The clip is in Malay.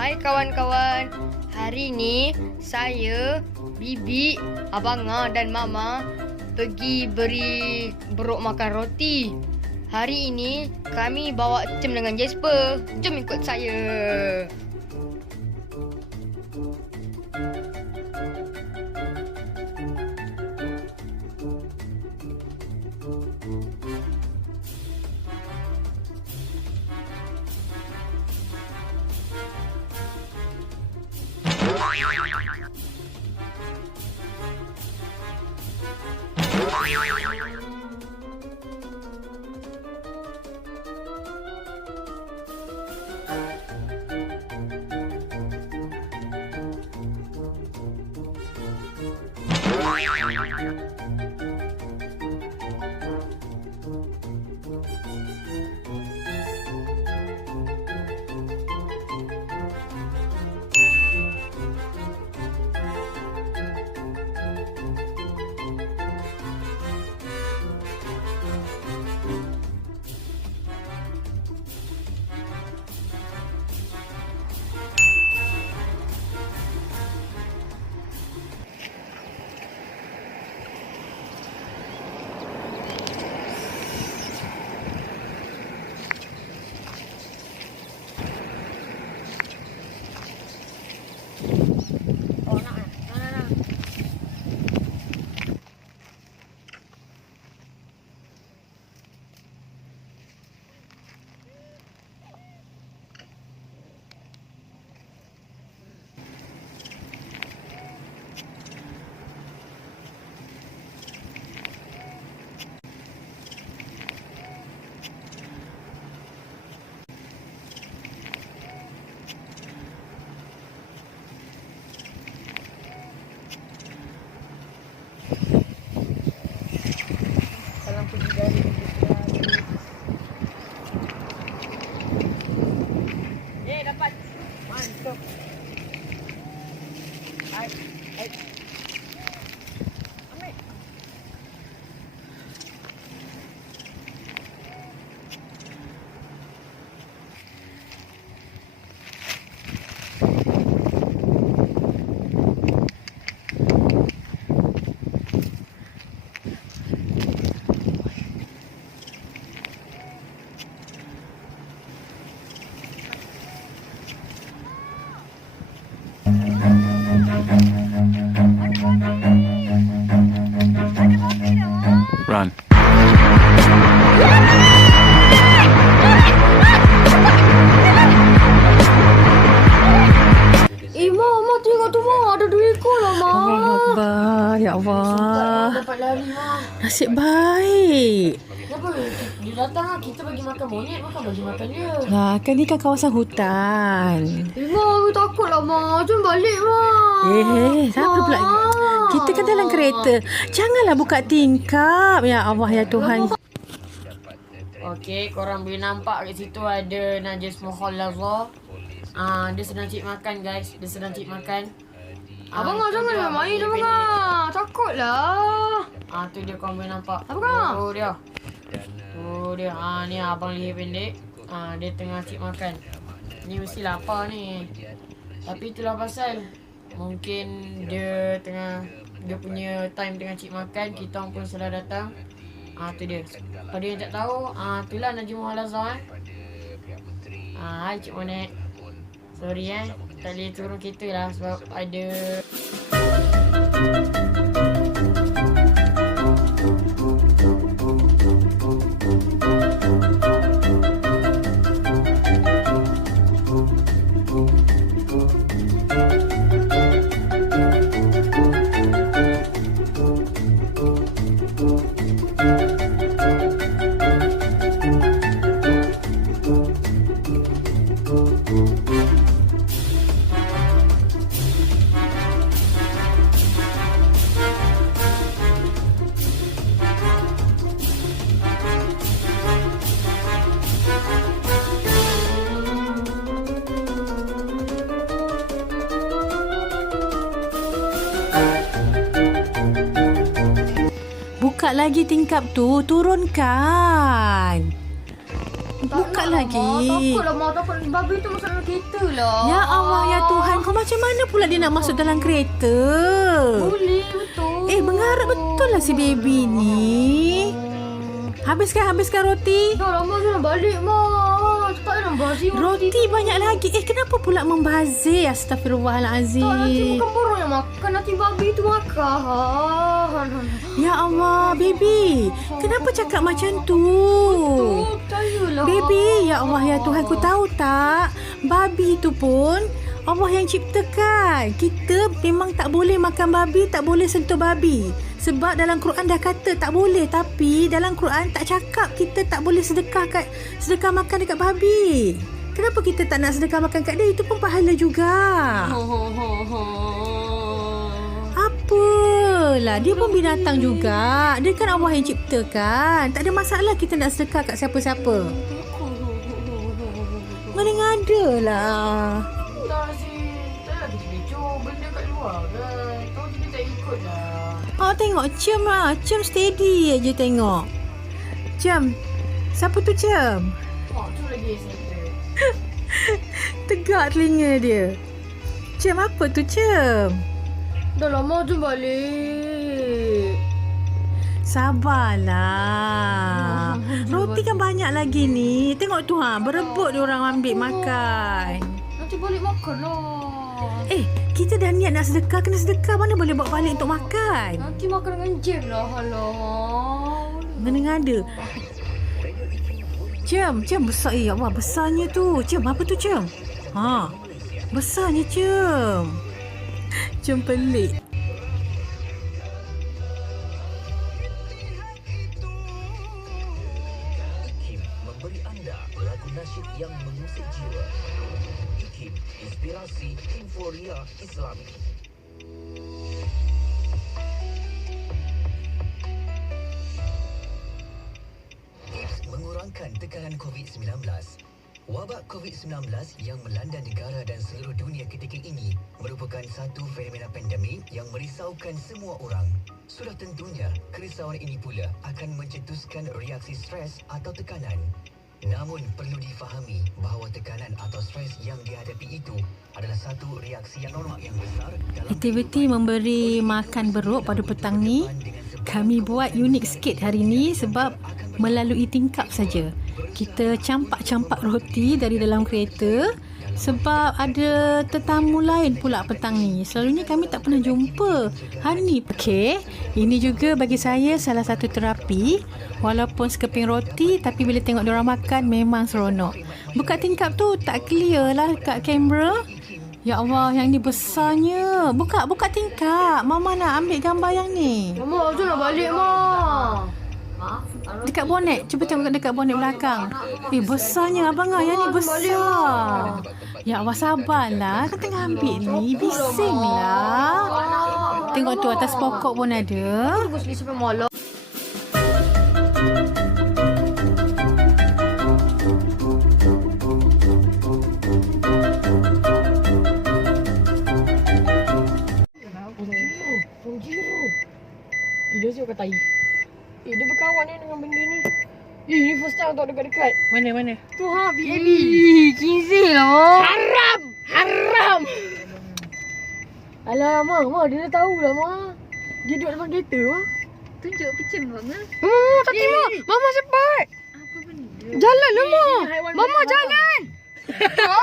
Hai kawan-kawan, hari ni saya, Bibi, Abangah dan Mama pergi beri beruk makan roti. Hari ini kami bawa tim dengan Jasper. Jom ikut saya. Dapat. Mantap. Hai. Ambil. Run. Ma, tengok tu, Ma. Ada 2 ekor lah, Ma. Allah Akbar. Ya Allah. Dapat lari, Ma. Nasib baik. Kenapa? Dia datang, kita bagi makan monyet, bukan bagi makan dia. Lah, kan ni kan kawasan hutan. Ma, takut lah, Ma. Jom balik, Ma. Siapa pula? Kita kan dalam kereta. Janganlah buka tingkap. Ya Allah, ya Tuhan. Okey, korang boleh nampak kat situ ada Najis Mohon Lazar. Dia sedang cik makan, guys. Dia sedang cik makan. Abang jangan main dah, Abang. Takutlah. Tu dia korang boleh nampak. Abang. Tu dia. Ni abang leher pendek. Dia tengah cik makan. Ni mesti lapar ni. Tapi itulah pasal mungkin dia punya time tengah cik makan. Kita orang pun salah datang. Tu dia. Pada yang tak tahu, itulah Najib Mohon Lazar. Hai Cik Monet. Sorry tak boleh turun kereta lah sebab ada Buka lagi tingkap tu, turunkan. Buka lagi. Takutlah mak, takut babi tu masuk dalam kereta lah. Ya Allah, ya Tuhan. Kau macam mana pula dia nak masuk dalam kereta? Boleh, betul. Mengarut betul lah si baby ni. Habiskan roti. Dah lama je nak balik mak. Tak nak bazir Roti banyak lagi. Kenapa pula membazir? Astagfirullahalazim. Tak, nanti bukan borong yang makan. Nanti babi tu makan. Ya Allah, baby. Kenapa cakap macam tu? Betul, percayalah. Baby, ya Allah, ya Tuhan, ku tahu tak? Babi tu pun Allah yang ciptakan. Kita memang tak boleh makan babi, tak boleh sentuh babi. Sebab dalam Quran dah kata tak boleh. Tapi dalam Quran tak cakap kita tak boleh sedekah makan dekat babi. Kenapa kita tak nak sedekah makan kat dia? Itu pun pahala juga. Apalah, dia pun binatang juga. Dia kan Allah yang ciptakan. Tak ada masalah kita nak sedekah kat siapa-siapa. Mana-ngada lah. Tak sih. Tak lagi kecoh benda kat luar kan. Tahu kita tak ikut lah. Tengok Cem lah. Cem steady aja tengok. Cem. Siapa tu Cem? Tu lagi center. Tegak telinga dia. Cem, apa tu Cem? Dah lama tu balik. Sabarlah. Roti kan banyak lagi ni. Tengok tu berebut dia orang ambil makan. Nanti balik makan lah. Kita dah niat nak sedekah, kena sedekah. Mana boleh bawa balik untuk makan? Nanti makan dengan jam lah. Alah. Ngada-ngada. Cem besar. Ya Allah, besarnya tu. Cem, apa tu Cem? Besarnya Cem. Cem pelik. Memberi anda lagu nasyid yang mengusik jiwa. Ikim, inspirasi euforia Islami. Tips mengurangkan tekanan COVID-19. Wabak COVID-19 yang melanda negara dan seluruh dunia ketika ini merupakan satu fenomena pandemik yang merisaukan semua orang. Sudah tentunya, kerisauan ini pula akan mencetuskan reaksi stres atau tekanan. Namun perlu difahami bahawa tekanan atau stres yang dihadapi itu adalah satu reaksi yang normal yang besar dalam Aktiviti memberi makan beruk pada petang ni kami buat unik sikit hari ni sebab melalui tingkap saja. Kita campak-campak roti dari dalam kereta sebab ada tetamu lain pula petang ni. Selalunya kami tak pernah jumpa. Hari ni, ini juga bagi saya salah satu terapi. Walaupun sekeping roti, tapi bila tengok diorang makan memang seronok. Buka tingkap tu tak clear lah kat kamera. Ya Allah, yang ni besarnya. Buka tingkap. Mama nak ambil gambar yang ni. Mama, tu nak balik mak. Dekat bonet. Cuba tengok dekat bonet belakang. Besarnya abang ah. Yang ni besar. Ya Allah, sabarlah. Kau tengah ambil ni. Bising lah. Tengok tu atas pokok pun ada. Tunggu sekali sampai malam. Dia suka tai. Dia berkawan dengan benda ni. Ni first time tau dekat-dekat. Mana? Tu BABI. Kizi lah. Haram. Alah, Ma, dia dah tahu lah, Ma. Dia duduk depan kereta, Ma. Tunjuk picture Mama. Tak Ma. Mama cepat. Apa benda? Jalan lah, Ma. Mama jalan.